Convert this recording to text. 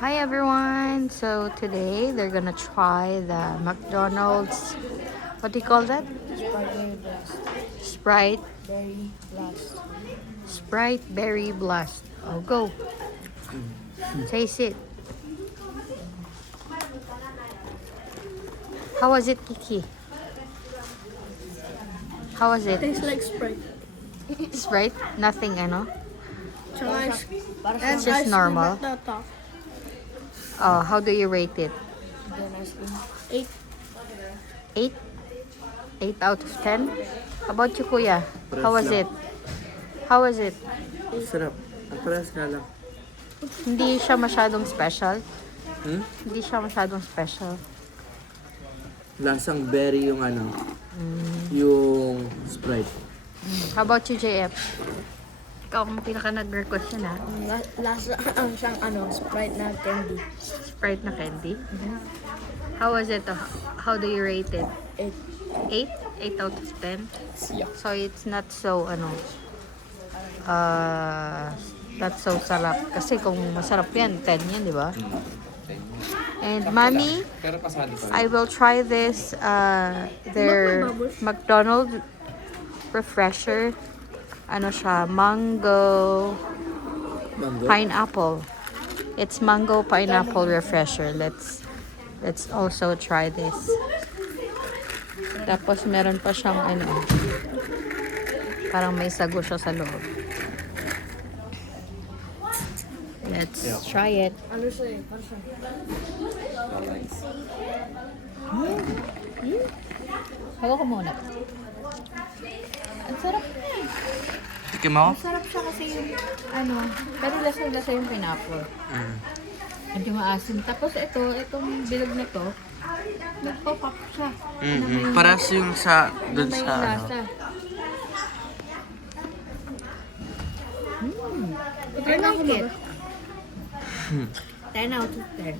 Hi everyone! So today they're gonna try the McDonald's, what do you call that? Strawberry blast. Sprite, Berry blast. Sprite Berry Blast. Oh, go! Taste it. How was it, Kiki? How was it? Tastes like Sprite. Sprite? Nothing, ano? Tsaka ice, It's just normal. at the top. Oh, how do you rate it? Then ice cream. 8. 8? 8 out of 10? How about you, Kuya? How was it? How was it? Sarap. Ang paras nga lang. Hindi siya masyadong special? Hmm? Hindi siya masyadong special. Lasang berry yung ano, yung Sprite. How about you, JF? Ikaw ang pinaka nag-request yun, ha? Lasa siyang Sprite na candy. Sprite na candy. How was it? How do you rate it? 8. 8? 8 out of 10? Yeah. So it's not so, not so sarap. Kasi kung masarap yan, 10 yan, di ba? And mommy, Pero pasali pa. I will try this, their McDonald's refresher. Ano siya, mango, Mango. pineapple. It's mango pineapple refresher. Let's also try this. Tapos meron pa siyang parang may sago siya sa loob. Let's try it. Ano siya eh? Ano siya? Hago ko muna. Ang sarap. Tikim mo? Masarap siya kasi yung, pero lasa-lasa yung pineapple. Hindi maasim. Tapos itong bilog na to, nagpop-up siya. Na may- Paras yung sa, na dun may sa ano. lasa. I like it. 10 out of 10.